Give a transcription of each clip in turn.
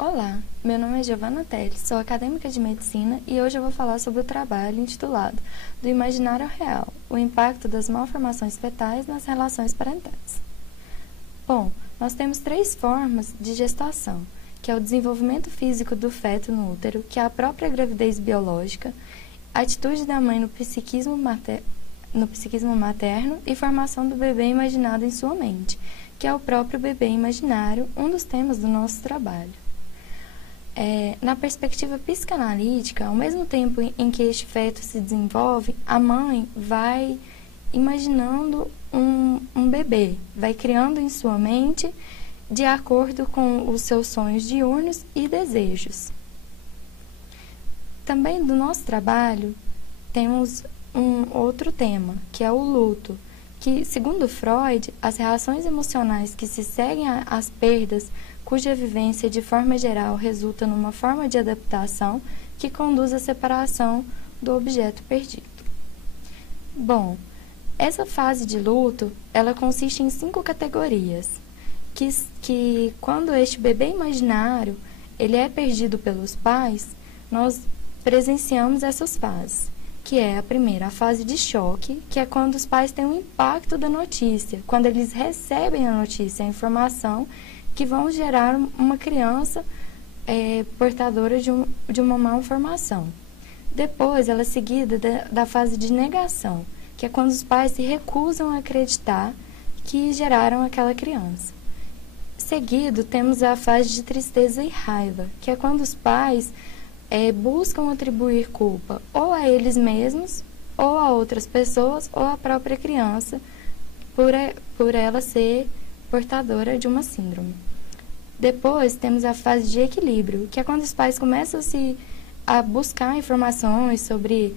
Olá, meu nome é Giovana Teles, sou acadêmica de medicina e hoje eu vou falar sobre o trabalho intitulado Do Imaginário ao Real, o impacto das malformações fetais nas relações parentais. Bom, nós temos 3 formas de gestação, que é o desenvolvimento físico do feto no útero, que é a própria gravidez biológica, a atitude da mãe no psiquismo materno e formação do bebê imaginado em sua mente, que é o próprio bebê imaginário, um dos temas do nosso trabalho. Na perspectiva psicanalítica, ao mesmo tempo em que este feto se desenvolve, a mãe vai imaginando um bebê, vai criando em sua mente de acordo com os seus sonhos diurnos e desejos. Também do nosso trabalho, temos um outro tema, que é o luto, que, segundo Freud, as reações emocionais que se seguem às perdas, cuja vivência de forma geral resulta numa forma de adaptação que conduz à separação do objeto perdido. Bom, essa fase de luto, ela consiste em 5 categorias, que quando este bebê imaginário ele é perdido pelos pais, nós presenciamos essas fases, que é a primeira, a fase de choque, que é quando os pais têm um impacto da notícia, quando eles recebem a notícia, a informação, que vão gerar uma criança portadora de uma malformação. Depois, ela é seguida da fase de negação, que é quando os pais se recusam a acreditar que geraram aquela criança. Seguido, temos a fase de tristeza e raiva, que é quando os pais buscam atribuir culpa ou a eles mesmos, ou a outras pessoas, ou à própria criança, por ela ser portadora de uma síndrome. Depois, temos a fase de equilíbrio, que é quando os pais começam a buscar informações sobre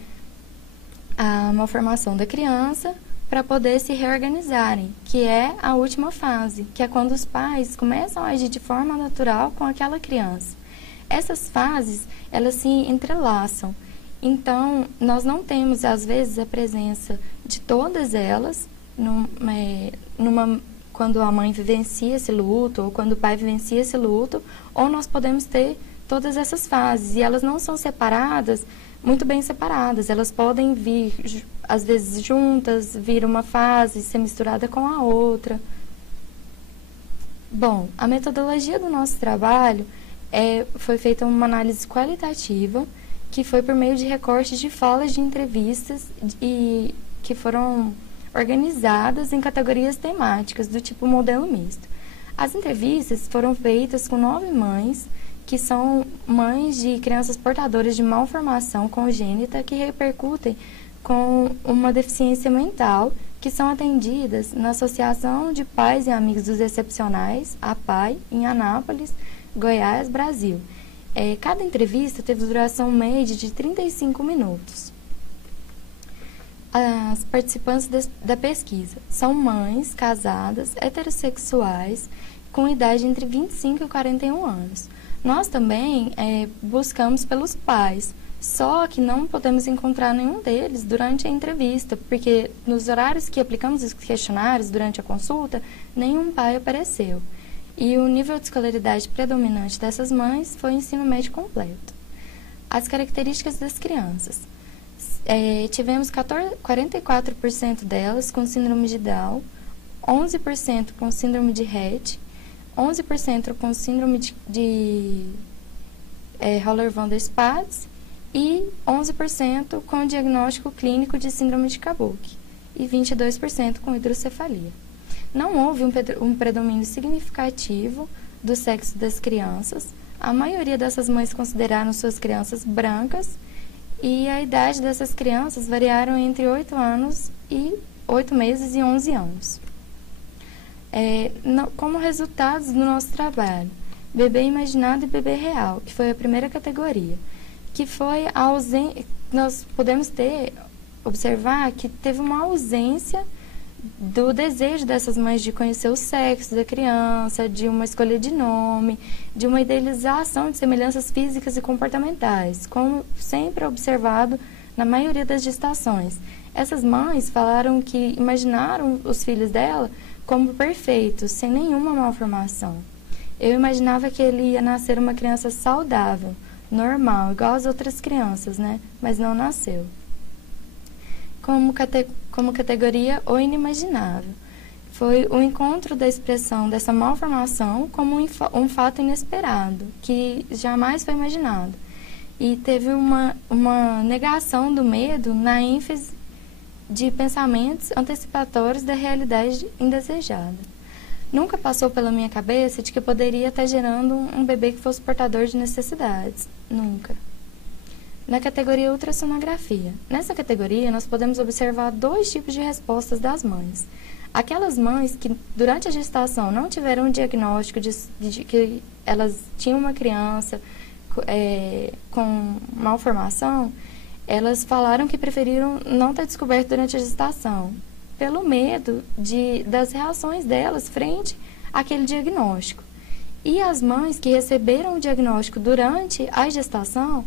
a malformação da criança para poder se reorganizarem, que é a última fase, que é quando os pais começam a agir de forma natural com aquela criança. Essas fases, elas se entrelaçam. Então, nós não temos, às vezes, a presença de todas elas quando a mãe vivencia esse luto, ou quando o pai vivencia esse luto, ou nós podemos ter todas essas fases. E elas não são separadas, muito bem separadas. Elas podem vir, às vezes, juntas, vir uma fase, ser misturada com a outra. Bom, a metodologia do nosso trabalho foi feita uma análise qualitativa, que foi por meio de recortes de falas de entrevistas e que foram organizadas em categorias temáticas do tipo modelo misto. As entrevistas foram feitas com 9 mães, que são mães de crianças portadoras de malformação congênita que repercutem com uma deficiência mental, que são atendidas na Associação de Pais e Amigos dos Excepcionais, APAE, em Anápolis, Goiás, Brasil. Cada entrevista teve duração média de 35 minutos. As participantes da pesquisa são mães casadas, heterossexuais, com idade entre 25 e 41 anos. Nós também buscamos pelos pais, só que não podemos encontrar nenhum deles durante a entrevista, porque nos horários que aplicamos os questionários durante a consulta, nenhum pai apareceu. E o nível de escolaridade predominante dessas mães foi o ensino médio completo. As características das crianças. Tivemos 44% delas com síndrome de Down, 11% com síndrome de Rett, 11% com síndrome de Hörler-von der Spatz e 11% com diagnóstico clínico de síndrome de Kabuki e 22% com hidrocefalia. Não houve um predomínio significativo do sexo das crianças. A maioria dessas mães consideraram suas crianças brancas e a idade dessas crianças variaram entre 8 meses e 11 anos. Como resultados do nosso trabalho, bebê imaginado e bebê real, que foi a primeira categoria, que foi a ausência, nós podemos observar que teve uma ausência do desejo dessas mães de conhecer o sexo da criança, de uma escolha de nome, de uma idealização de semelhanças físicas e comportamentais, como sempre observado na maioria das gestações. Essas mães falaram que imaginaram os filhos dela como perfeitos, sem nenhuma malformação. Eu imaginava que ele ia nascer uma criança saudável, normal, igual as outras crianças, né? Mas não nasceu. Como categoria, o inimaginável. Foi o encontro da expressão dessa malformação como um fato inesperado, que jamais foi imaginado. E teve uma negação do medo na ênfase de pensamentos antecipatórios da realidade indesejada. Nunca passou pela minha cabeça de que eu poderia estar gerando um bebê que fosse portador de necessidades. Nunca. Na categoria ultrassonografia. Nessa categoria, nós podemos observar 2 tipos de respostas das mães. Aquelas mães que, durante a gestação, não tiveram um diagnóstico de que elas tinham uma criança com malformação, elas falaram que preferiram não ter descoberto durante a gestação, pelo medo das reações delas frente àquele diagnóstico. E as mães que receberam o diagnóstico durante a gestação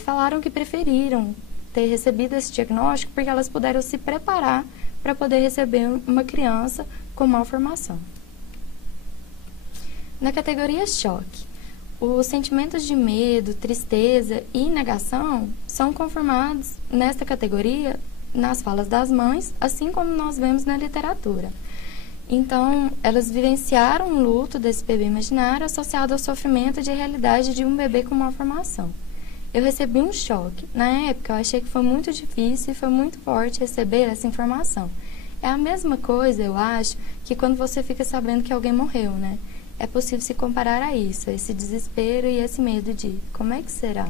falaram que preferiram ter recebido esse diagnóstico porque elas puderam se preparar para poder receber uma criança com malformação. Na categoria choque, os sentimentos de medo, tristeza e negação são confirmados nesta categoria nas falas das mães, assim como nós vemos na literatura. Então, elas vivenciaram o luto desse bebê imaginário associado ao sofrimento de realidade de um bebê com malformação. Eu recebi um choque. Na época, eu achei que foi muito difícil e foi muito forte receber essa informação. É a mesma coisa, eu acho, que quando você fica sabendo que alguém morreu, né? É possível se comparar a isso, a esse desespero e esse medo de como é que será?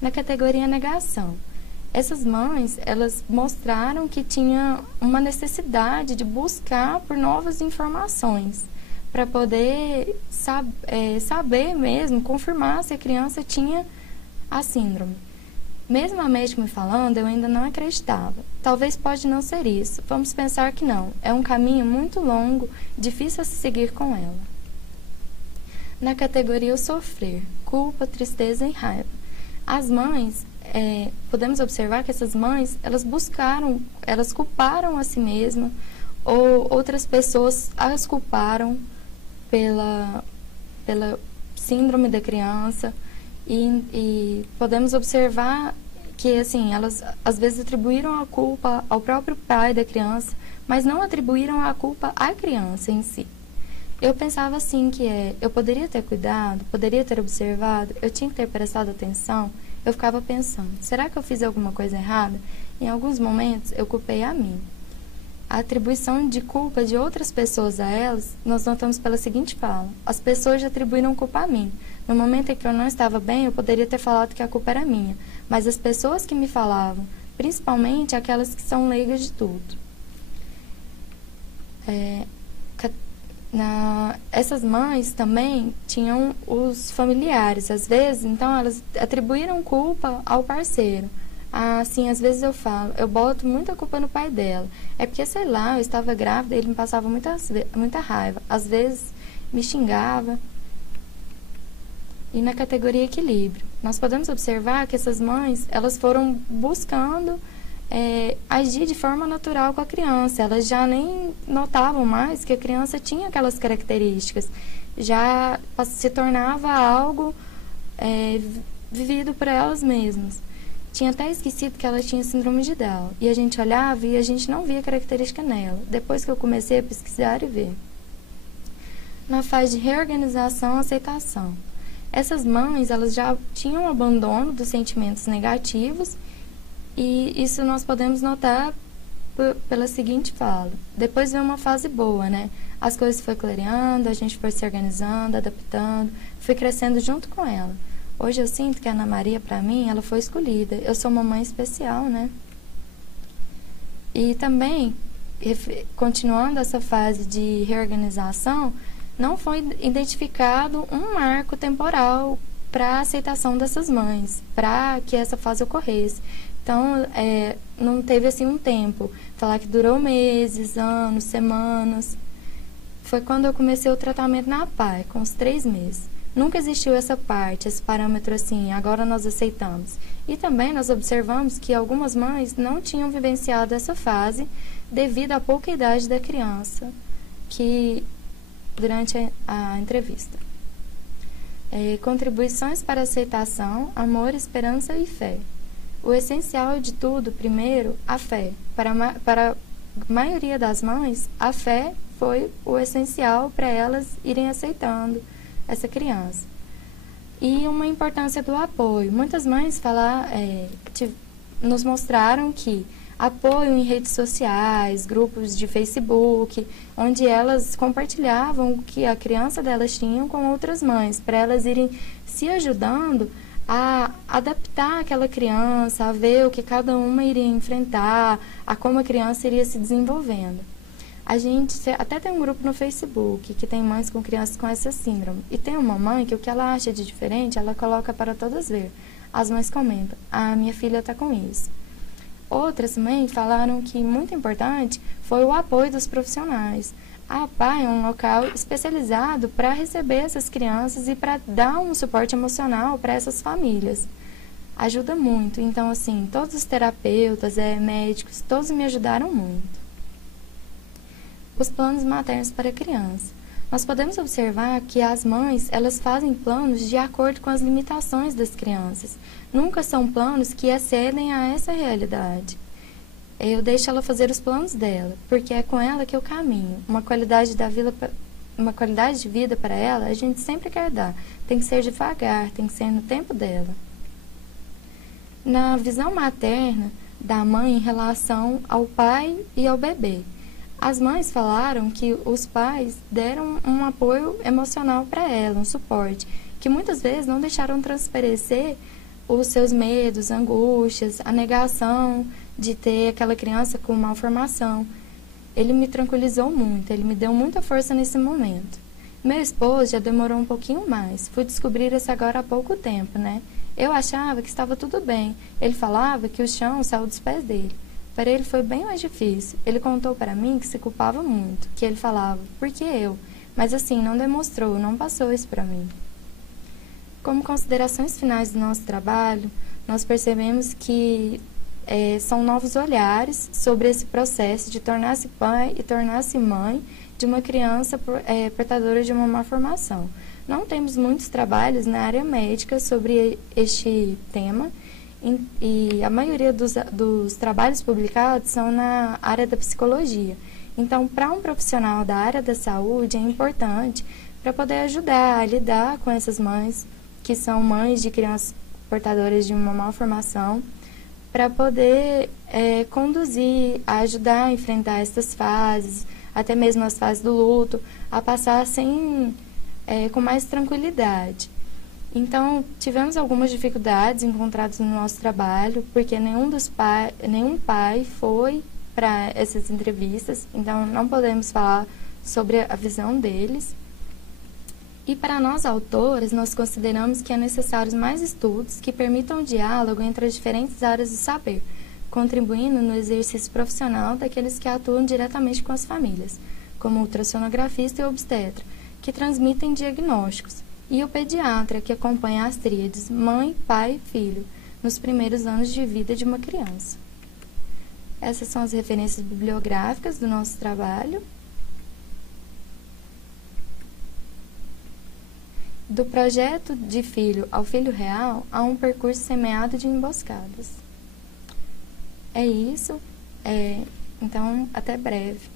Na categoria negação, essas mães, elas mostraram que tinha uma necessidade de buscar por novas informações para poder saber mesmo, confirmar se a criança tinha a síndrome. Mesmo a médica me falando, eu ainda não acreditava. Talvez pode não ser isso. Vamos pensar que não. É um caminho muito longo, difícil a se seguir com ela. Na categoria o sofrer, culpa, tristeza e raiva. As mães, podemos observar que essas mães, elas culparam a si mesmas, ou outras pessoas as culparam pela síndrome da criança. E podemos observar que, assim, elas às vezes atribuíram a culpa ao próprio pai da criança, mas não atribuíram a culpa à criança em si. Eu pensava assim eu poderia ter cuidado, poderia ter observado, eu tinha que ter prestado atenção. Eu ficava pensando, será que eu fiz alguma coisa errada? Em alguns momentos, eu culpei a mim. A atribuição de culpa de outras pessoas a elas, nós notamos pela seguinte fala. As pessoas atribuíram culpa a mim. No momento em que eu não estava bem, eu poderia ter falado que a culpa era minha. Mas as pessoas que me falavam, principalmente aquelas que são leigas de tudo. Essas mães também tinham os familiares. Às vezes, então, elas atribuíram culpa ao parceiro. Assim, às vezes eu boto muita culpa no pai dela. É porque, sei lá, eu estava grávida e ele me passava muita raiva. Às vezes, me xingava. E na categoria equilíbrio, nós podemos observar que essas mães, elas foram buscando agir de forma natural com a criança. Elas já nem notavam mais que a criança tinha aquelas características. Já se tornava algo vivido por elas mesmas. Tinha até esquecido que ela tinha síndrome de Down. E a gente olhava e a gente não via característica nela. Depois que eu comecei a pesquisar e ver. Na fase de reorganização e aceitação. Essas mães, elas já tinham um abandono dos sentimentos negativos. E isso nós podemos notar pela seguinte fala. Depois veio uma fase boa, né? As coisas foram clareando, a gente foi se organizando, adaptando. Fui crescendo junto com ela. Hoje eu sinto que a Ana Maria, para mim, ela foi escolhida. Eu sou uma mãe especial, né? E também, continuando essa fase de reorganização, não foi identificado um marco temporal para a aceitação dessas mães, para que essa fase ocorresse. Então, não teve assim um tempo. Falar que durou meses, anos, semanas. Foi quando eu comecei o tratamento na PAI, com os 3 meses. Nunca existiu essa parte, esse parâmetro assim, agora nós aceitamos. E também nós observamos que algumas mães não tinham vivenciado essa fase devido à pouca idade da criança, que durante a entrevista. Contribuições para aceitação, amor, esperança e fé. O essencial de tudo, primeiro, a fé. Para a maioria das mães, a fé foi o essencial para elas irem aceitando essa criança. E uma importância do apoio. Muitas mães nos mostraram que apoio em redes sociais, grupos de Facebook, onde elas compartilhavam o que a criança delas tinha com outras mães, para elas irem se ajudando a adaptar aquela criança, a ver o que cada uma iria enfrentar, a como a criança iria se desenvolvendo. A gente até tem um grupo no Facebook que tem mães com crianças com essa síndrome. E tem uma mãe que o que ela acha de diferente, ela coloca para todas ver. As mães comentam, minha filha está com isso. Outras também falaram que muito importante foi o apoio dos profissionais. A APA é um local especializado para receber essas crianças e para dar um suporte emocional para essas famílias. Ajuda muito. Então, assim, todos os terapeutas, médicos, todos me ajudaram muito. Os planos maternos para a criança. Nós podemos observar que as mães, elas fazem planos de acordo com as limitações das crianças. Nunca são planos que excedem a essa realidade. Eu deixo ela fazer os planos dela, porque é com ela que eu caminho. Uma qualidade de vida para ela, a gente sempre quer dar. Tem que ser devagar, tem que ser no tempo dela. Na visão materna da mãe em relação ao pai e ao bebê. As mães falaram que os pais deram um apoio emocional para ela, um suporte, que muitas vezes não deixaram transparecer os seus medos, angústias, a negação de ter aquela criança com malformação. Ele me tranquilizou muito, ele me deu muita força nesse momento. Meu esposo já demorou um pouquinho mais, fui descobrir isso agora há pouco tempo, né? Eu achava que estava tudo bem, ele falava que o chão saiu dos pés dele. Para ele foi bem mais difícil. Ele contou para mim que se culpava muito, que ele falava, por que eu? Mas assim, não demonstrou, não passou isso para mim. Como considerações finais do nosso trabalho, nós percebemos que são novos olhares sobre esse processo de tornar-se pai e tornar-se mãe de uma criança portadora de uma malformação. Não temos muitos trabalhos na área médica sobre este tema, e a maioria dos trabalhos publicados são na área da psicologia. Então, para um profissional da área da saúde, é importante para poder ajudar a lidar com essas mães, que são mães de crianças portadoras de uma malformação, para poder conduzir, a ajudar a enfrentar essas fases, até mesmo as fases do luto, a passar com mais tranquilidade. Então, tivemos algumas dificuldades encontradas no nosso trabalho, porque nenhum pai foi para essas entrevistas, então não podemos falar sobre a visão deles. E para nós, autoras, nós consideramos que é necessário mais estudos que permitam o diálogo entre as diferentes áreas do saber, contribuindo no exercício profissional daqueles que atuam diretamente com as famílias, como o ultrassonografista e o obstetra, que transmitem diagnósticos, e o pediatra, que acompanha as tríades mãe, pai e filho, nos primeiros anos de vida de uma criança. Essas são as referências bibliográficas do nosso trabalho. Do projeto de filho ao filho real, há um percurso semeado de emboscadas. É isso. Então, até breve.